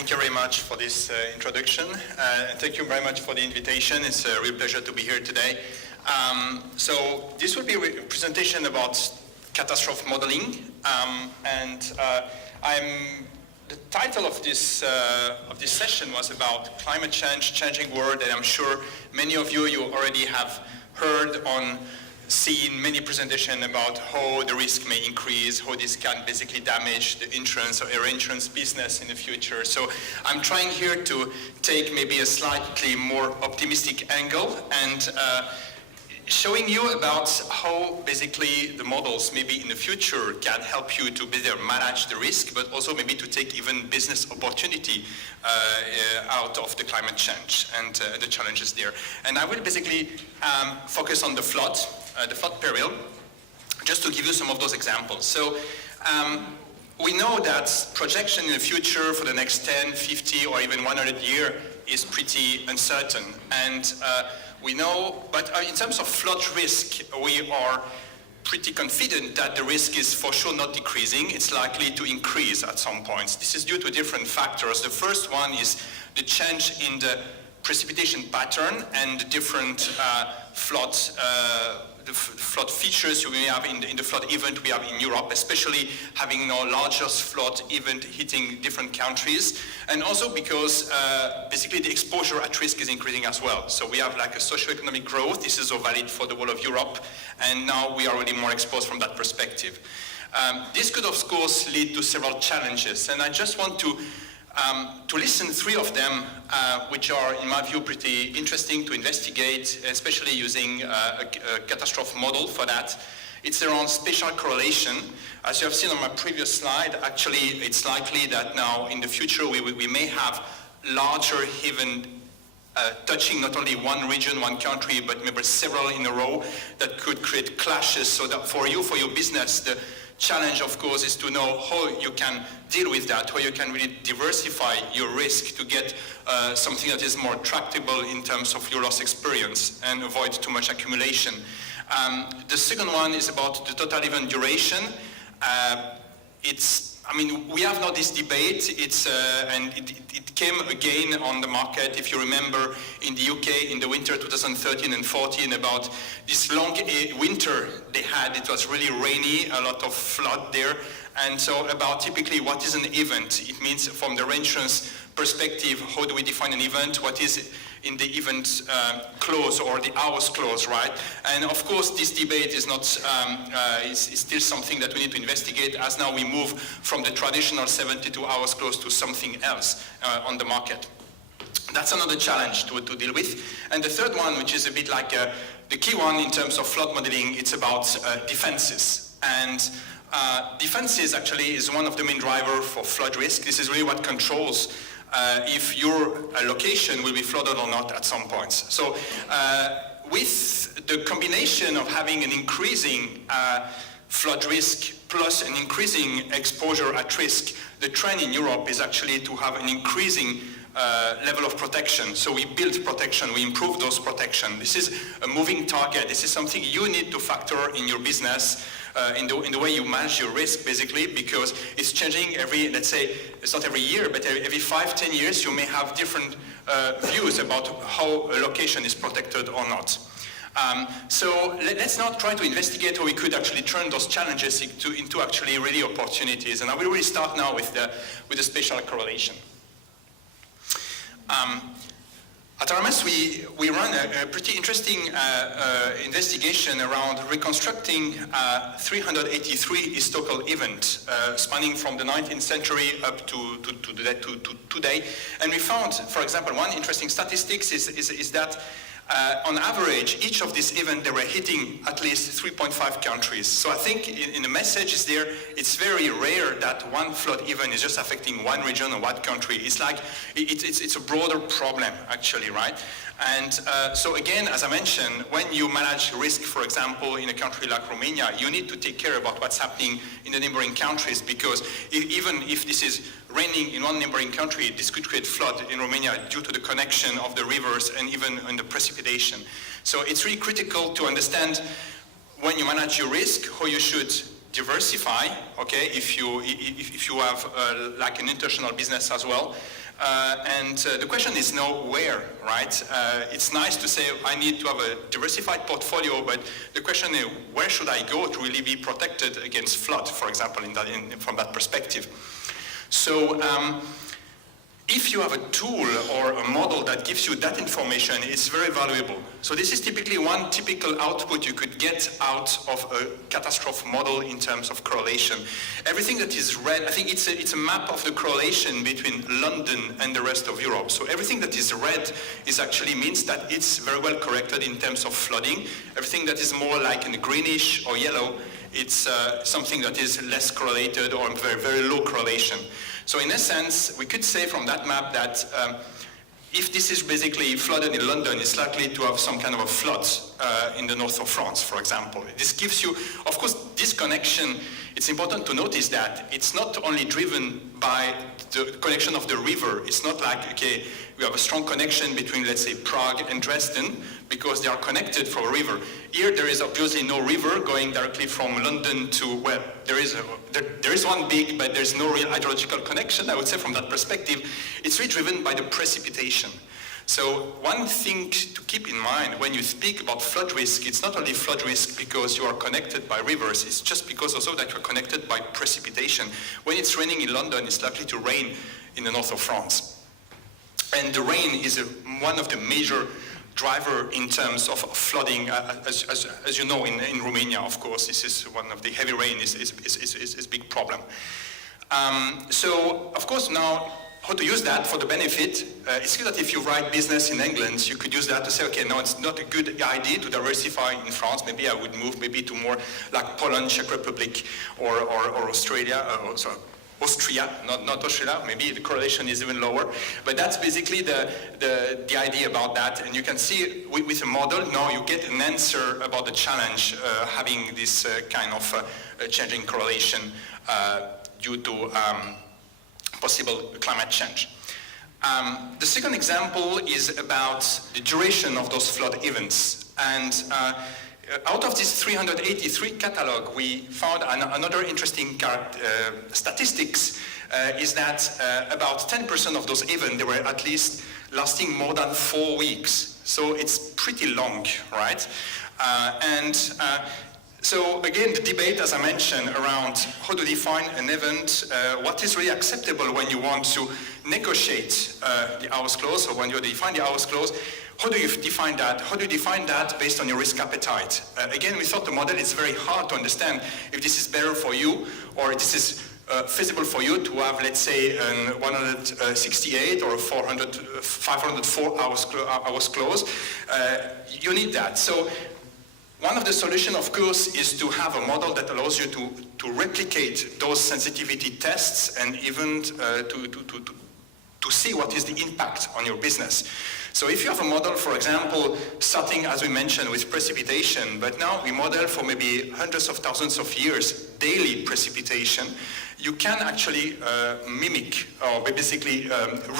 thank you very much for this introduction. Thank you very much for the invitation. It's a real pleasure to be here today. So this will be a presentation about catastrophic modeling, the title of this session was about climate change, changing world, and I'm sure many of you already have heard on seen many presentations about how the risk may increase, how this can basically damage the insurance or air insurance business in the future. So I'm trying here to take maybe a slightly more optimistic angle and showing you about how basically the models maybe in the future can help you to better manage the risk, but also maybe to take even business opportunity out of the climate change and the challenges there. And I will basically focus on the flood peril, just to give you some of those examples. So we know that projection in the future for the next 10, 50, or even 100 years is pretty uncertain. And we know, but in terms of flood risk, we are pretty confident that the risk is for sure not decreasing. It's likely to increase at some points. This is due to different factors. The first one is the change in the precipitation pattern and the different flood features you may have in the flood event we have in Europe, especially having now largest flood event hitting different countries, and also because basically the exposure at risk is increasing as well. So we have like a socio-economic growth. This is all valid for the whole of Europe, and now we are already more exposed from that perspective. This could of course lead to several challenges, and I just want to listen three of them, which are, in my view, pretty interesting to investigate, especially using a catastrophe model for that. It's around spatial correlation. As you have seen on my previous slide, actually, it's likely that now in the future we may have larger events touching not only one region, one country, but maybe several in a row that could create clashes. So that for you, for your business, the challenge, of course, is to know how you can deal with that, how you can really diversify your risk to get something that is more tractable in terms of your loss experience and avoid too much accumulation. The second one is about the total event duration. We have now this debate, and it came again on the market, if you remember, in the UK in the winter 2013 and 14, about this long winter they had. It was really rainy, a lot of flood there, and so about typically what is an event. It means from the reinsurance perspective, how do we define an event? What is in the event clause or the hours clause, right? And of course, this debate is not is still something that we need to investigate, as now we move from the traditional 72 hours clause to something else on the market. That's another challenge to deal with. And the third one, which is a bit like the key one in terms of flood modeling, it's about defenses. And defenses actually is one of the main drivers for flood risk. This is really what controls if your location will be flooded or not at some points. So with the combination of having an increasing flood risk plus an increasing exposure at risk, the trend in Europe is actually to have an increasing level of protection. So we build protection, we improve those protection. This is a moving target. This is something you need to factor in your business, in the way you manage your risk, basically, because it's changing every, let's say, it's not every year, but every 5-10 years you may have different views about how a location is protected or not. So let's now try to investigate how we could actually turn those challenges into actually really opportunities. And I will really start now with the spatial correlation. At RMS, we run a pretty interesting investigation around reconstructing 383 historical events spanning from the 19th century up to today. And we found, for example, one interesting statistics is that on average, each of these events, they were hitting at least 3.5 countries. So I think in the message is there, it's very rare that one flood event is just affecting one region or one country. It's like, it's a broader problem, actually, right? And so again, as I mentioned, when you manage risk, for example, in a country like Romania, you need to take care about what's happening in the neighboring countries, because even if this is raining in one neighboring country, this could create flood in Romania due to the connection of the rivers and even in the precipitation. So it's really critical to understand when you manage your risk, how you should diversify, okay, if you have like an international business as well. The question is now where, right? It's nice to say I need to have a diversified portfolio, but the question is where should I go to really be protected against flood, for example, from that perspective. So if you have a tool or a model that gives you that information, it's very valuable. So this is typically one typical output you could get out of a catastrophe model in terms of correlation. Everything that is red, I think it's a map of the correlation between London and the rest of Europe. So everything that is red actually means that it's very well corrected in terms of flooding. Everything that is more like in greenish or yellow, it's something that is less correlated or very, very low correlation. So in essence, we could say from that map that if this is basically flooded in London, it's likely to have some kind of a flood in the north of France, for example. This gives you, of course, this connection, it's important to notice that it's not only driven by the connection of the river. It's not like, okay, we have a strong connection between, let's say, Prague and Dresden, because they are connected from a river. Here, there is obviously no river going directly from London to, well, there is one big, but there's no real hydrological connection, I would say, from that perspective. It's really driven by the precipitation. So one thing to keep in mind when you speak about flood risk, it's not only flood risk because you are connected by rivers, it's just because also that you're connected by precipitation. When it's raining in London, it's likely to rain in the north of France. And the rain is one of the major driver in terms of flooding, as you know, in Romania, of course, this is one of the heavy rain is a big problem. So, of course, now, how to use that for the benefit? It's clear that if you write business in England, you could use that to say, okay, no, it's not a good idea to diversify in France. Maybe I would move maybe to more like Poland, Czech Republic, or Australia, Austria, not Austria, maybe the correlation is even lower. But that's basically the idea about that. And you can see with a model, now you get an answer about the challenge having this kind of changing correlation due to possible climate change. The second example is about the duration of those flood events. And out of this 383 catalog, we found another interesting statistics is that about 10% of those events, they were at least lasting more than 4 weeks. So it's pretty long, right? So again, the debate, as I mentioned, around how to define an event, what is really acceptable when you want to negotiate the hours clause, or when you define the hours clause, how do you define that? How do you define that based on your risk appetite? Again, we thought the model is very hard to understand if this is better for you or this is feasible for you to have, let's say, an 168 or 504 hours clause. You need that. So one of the solutions, of course, is to have a model that allows you to replicate those sensitivity tests and even to see what is the impact on your business. So if you have a model, for example, starting, as we mentioned, with precipitation, but now we model for maybe hundreds of thousands of years daily precipitation, you can actually mimic or basically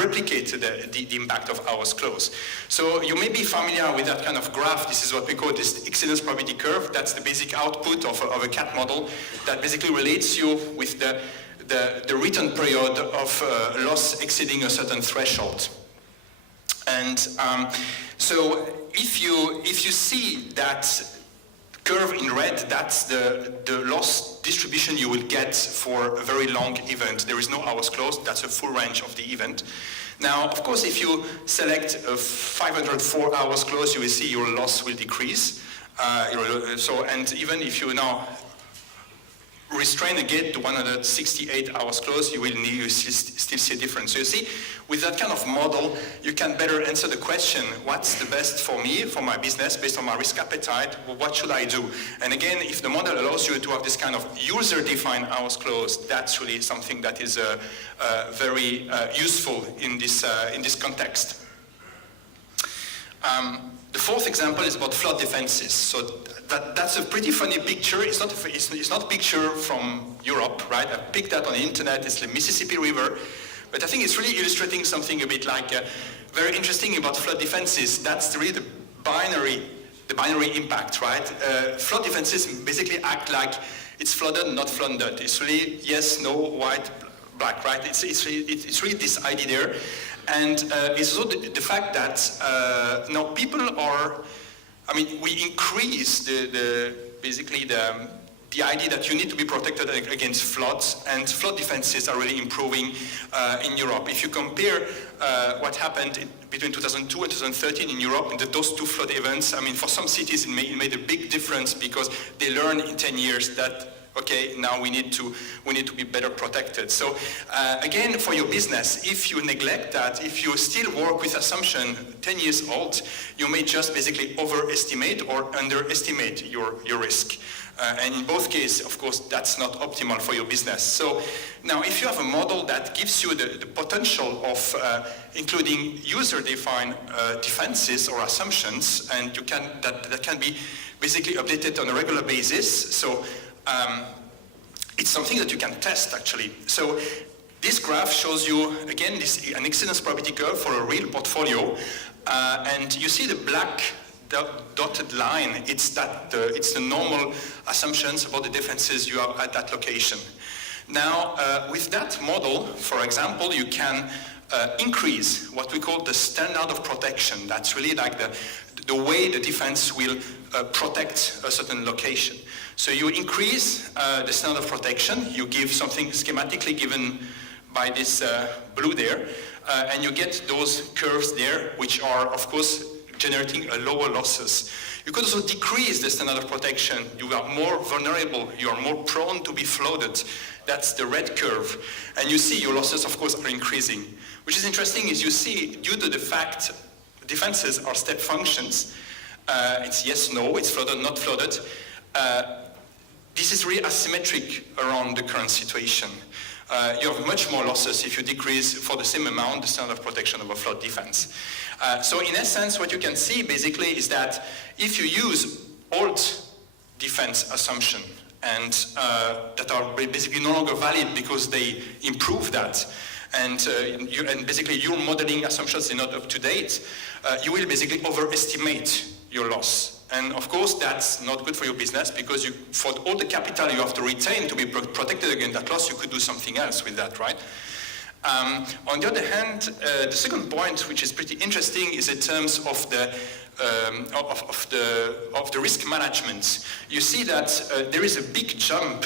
replicate the impact of hours clause. So you may be familiar with that kind of graph. This is what we call this exceedance probability curve. That's the basic output of a CAT model that basically relates you with the return period of loss exceeding a certain threshold. And so if you see that curve in red, that's the loss distribution you will get for a very long event. There is no hours clause, that's a full range of the event. Now, of course, if you select a 504 hours clause, you will see your loss will decrease. And even if you now restrain again to 168 hours clause, you still see a difference. So you see, with that kind of model, you can better answer the question, what's the best for me, for my business, based on my risk appetite, what should I do? And again, if the model allows you to have this kind of user-defined hours clause, that's really something that is very useful in this context. The fourth example is about flood defenses. So that's a pretty funny picture. It's not a picture from Europe, right? I picked that on the internet. It's the Mississippi River. But I think it's really illustrating something a bit like very interesting about flood defenses. That's really the binary impact, right? Flood defenses basically act like it's flooded, not flooded. It's really yes, no, white, black, right? It's really this idea there. And it's also the fact that now people are, I mean, we increase basically the idea that you need to be protected against floods, and flood defenses are really improving in Europe. If you compare what happened between 2002 and 2013 in Europe, and those two flood events, I mean, for some cities it made a big difference because they learned in 10 years that, okay, now we need to be better protected. So again, for your business, if you neglect that, if you still work with assumption 10 years old, you may just basically overestimate or underestimate your risk. And in both cases, of course, that's not optimal for your business. So now, if you have a model that gives you the potential of including user-defined defenses or assumptions, and that can be basically updated on a regular basis, so it's something that you can test, actually. So this graph shows you, again, an incidence probability curve for a real portfolio, and you see the black dotted line. It's the normal assumptions about the defenses you have at that location. Now, with that model, for example, you can increase what we call the standard of protection. That's really like the way the defense will protect a certain location. So you increase the standard of protection, you give something schematically given by this blue there, and you get those curves there, which are, of course, generating lower losses. You could also decrease the standard of protection. You are more vulnerable, you are more prone to be flooded. That's the red curve. And you see your losses, of course, are increasing. Which is interesting is you see, due to the fact defenses are step functions, it's yes, no, it's flooded, not flooded, this is really asymmetric around the current situation. You have much more losses if you decrease for the same amount the standard of protection of a flood defense. So in essence, what you can see basically is that if you use old defense assumption and that are basically no longer valid because they improve that, and basically your modeling assumptions are not up to date, you will basically overestimate your loss. And of course, that's not good for your business because for all the capital you have to retain to be protected against that loss, you could do something else with that, right? On the other hand, the second point, which is pretty interesting, is in terms of the risk management. You see that there is a big jump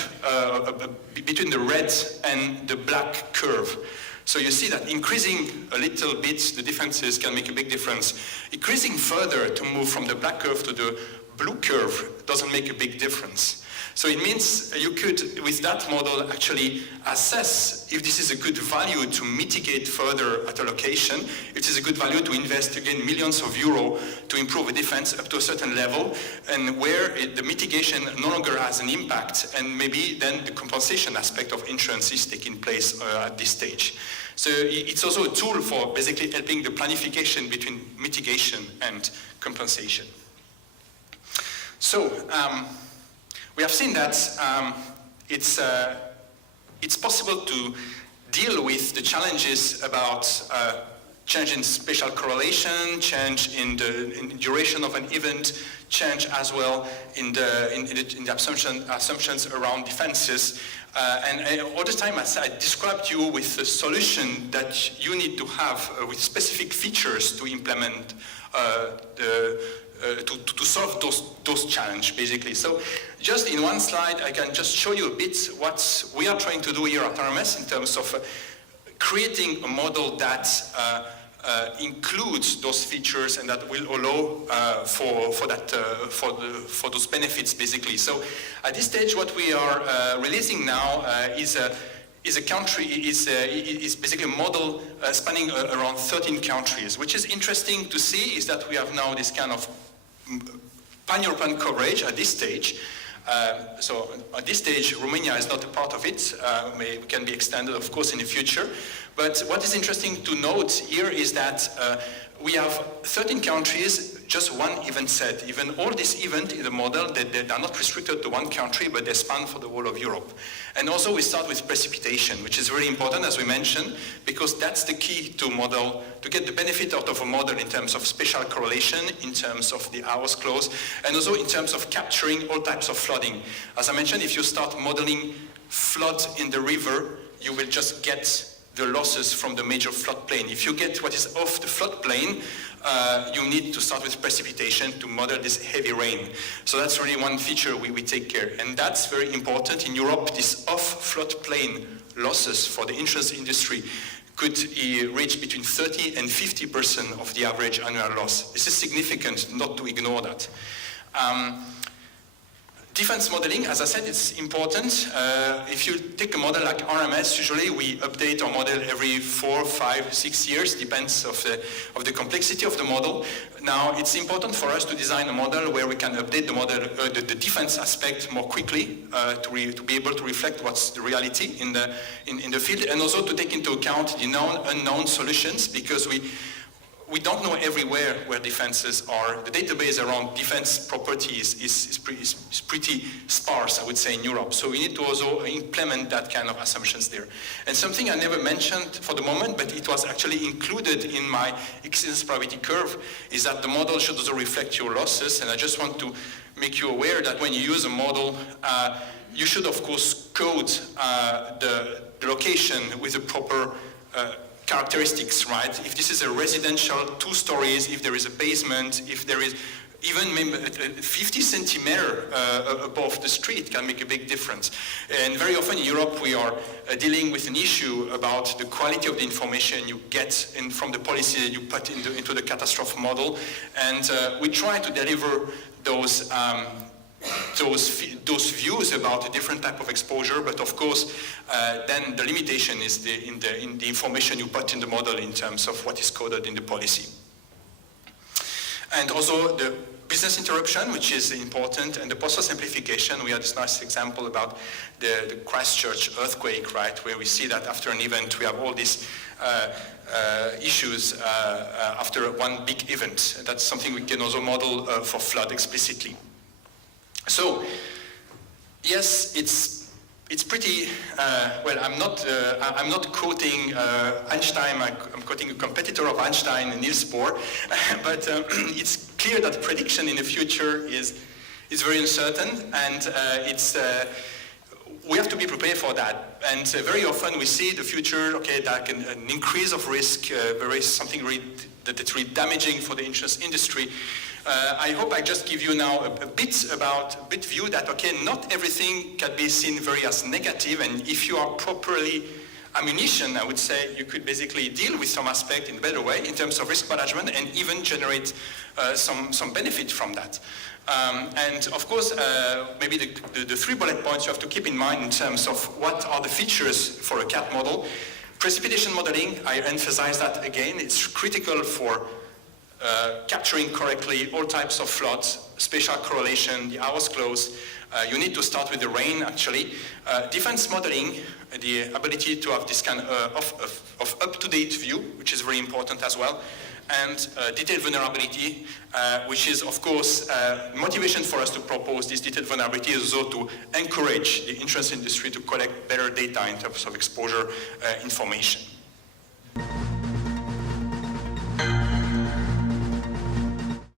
between the red and the black curve. So you see that increasing a little bit the defenses can make a big difference. Increasing further to move from the black curve to the blue curve doesn't make a big difference. So it means you could, with that model, actually assess if this is a good value to mitigate further at a location, if it is a good value to invest, again, millions of euros to improve a defense up to a certain level, and where the mitigation no longer has an impact, and maybe then the compensation aspect of insurance is taking place at this stage. So it's also a tool for basically helping the planification between mitigation and compensation. So, we have seen that it's possible to deal with the challenges about change in spatial correlation, change in the duration of an event, change as well in the assumptions around defenses. And all the time I described you with a solution that you need to have with specific features to implement to solve those challenges, basically. So just in one slide, I can just show you a bit what we are trying to do here at RMS in terms of creating a model that includes those features and that will allow for those benefits, basically. So at this stage, what we are releasing now is basically a model spanning around 13 countries. Which is interesting to see is that we have now this kind of pan-European coverage at this stage. So at this stage, Romania is not a part of it. It can be extended, of course, in the future. But what is interesting to note here is that we have 13 countries, just one event set. Even all these events in the model, they are not restricted to one country, but they span for the whole of Europe. And also we start with precipitation, which is very important, as we mentioned, because that's the key to model, to get the benefit out of a model in terms of spatial correlation, in terms of the hours close, and also in terms of capturing all types of flooding. As I mentioned, if you start modeling flood in the river, you will just get the losses from the major floodplain. If you get what is off the floodplain, you need to start with precipitation to model this heavy rain. So that's really one feature we take care. And that's very important. In Europe, this off-floodplain losses for the insurance industry could reach between 30 and 50% of the average annual loss. This is significant, not to ignore that. Defense modeling, as I said, it's important. If you take a model like RMS, usually we update our model every 4, 5, 6 years, depends of the complexity of the model. Now, it's important for us to design a model where we can update the model, the defense aspect more quickly to be able to reflect what's the reality in the field, and also to take into account the known, unknown solutions, because we don't know everywhere where defenses are. The database around defense properties is pretty sparse, I would say, in Europe. So we need to also implement that kind of assumptions there. And something I never mentioned for the moment, but it was actually included in my incidence probability curve, is that the model should also reflect your losses. And I just want to make you aware that when you use a model, you should, of course, code the location with the proper characteristics, right? If this is a residential 2 stories, if there is a basement, if there is even maybe 50 centimeters above the street can make a big difference. And very often in Europe we are dealing with an issue about the quality of the information you get from the policy that you put into the catastrophe model. And we try to deliver those views about a different type of exposure, but of course, then the limitation is in the information you put in the model in terms of what is coded in the policy. And also the business interruption, which is important, and the postal simplification. We had this nice example about the Christchurch Earthquake, right, where we see that after an event we have all these issues after one big event. That's something we can also model for flood explicitly. So, yes, it's pretty well. I'm not quoting Einstein. I'm quoting a competitor of Einstein, Niels Bohr. But it's clear that prediction in the future is very uncertain, and we have to be prepared for that. And very often we see the future. Okay, that can an increase of risk, something that's really damaging for the insurance industry. I hope I just give you now a bit view that, okay, not everything can be seen very as negative, and if you are properly ammunition, I would say you could basically deal with some aspect in a better way in terms of risk management and even generate some benefit from that. And of course, maybe the 3 bullet points you have to keep in mind in terms of what are the features for a CAT model. Precipitation modeling, I emphasize that again, it's critical for capturing correctly all types of floods, spatial correlation, the hours close. You need to start with the rain, actually. Defense modeling, the ability to have this kind of up-to-date view, which is very important as well. And detailed vulnerability, which is, of course, motivation for us to propose this detailed vulnerability is also to encourage the insurance industry to collect better data in terms of exposure information.